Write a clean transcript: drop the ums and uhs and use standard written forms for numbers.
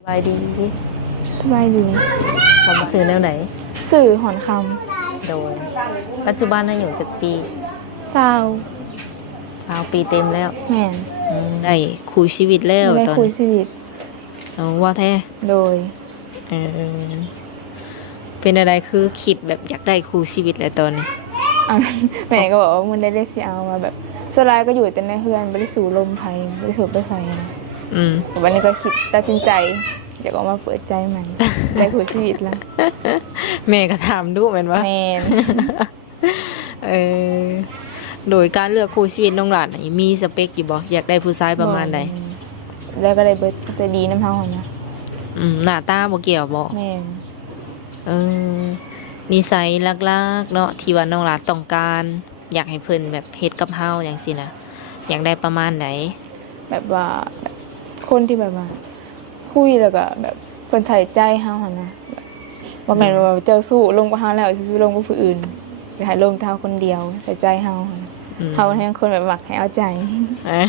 สบายดี สบายดี ทำซื้อแนวไหน สื่อหอนค โดย ปัจจุบันน่าอยู่จากปี ำซาว 20 ปีเต็มแล้ว แม่น ได้คู่ชีวิตแล้ว ไม่ได้ ตอน คุย นี้ ชีวิต เอาว่าแท้ โดย เออเป็นอะไรคือคิดแบบอยากได้คู่ชีวิตแล้วตอนนี้ อ่ะ แม่ก็บอกว่ามันได้เลขสีเอามาแบบสลายก็อยู่แต่ในเฮือนบริสูลมไทยบริสูไปใส่นะ อืม แต่วันนี้ก็คิดตัดสินใจอยากออกมาเปิดใจใหม่ ได้คุยชีวิตแล้ว แม่ก็ถามดูเหมือนว่า แม่น เออโดยการเลือกคู่ชีวิตน้องหลานนี่มีสเปคอยู่บ่อยากได้ผู้ชายประมาณใด แล้วก็ได้เบิดจะดีน้ำเฮาหั่นนะ หน้าตาบ่เกี่ยวบ่ แม่น เออนิสัยลักๆเนาะที่ว่าน้องหลานต้องการ อยากให้เพิ่นแบบเฮ็ดกับเฮาอย่างสินะอยากได้ประมาณไหน แบบว่าแบบคนที่แบบว่าคุยแล้วก็แบบคนใส่ใจเฮาหั่นนะว่าแม่นว่าเจ้าสู้ลงกับเฮาแล้วสิสู้ลงกับผู้อื่นไปหาลงเท่าคนเดียวใส่ใจเฮาหั่นนะ อืม เฮาให้คนแบบมักให้เอาใจ เออ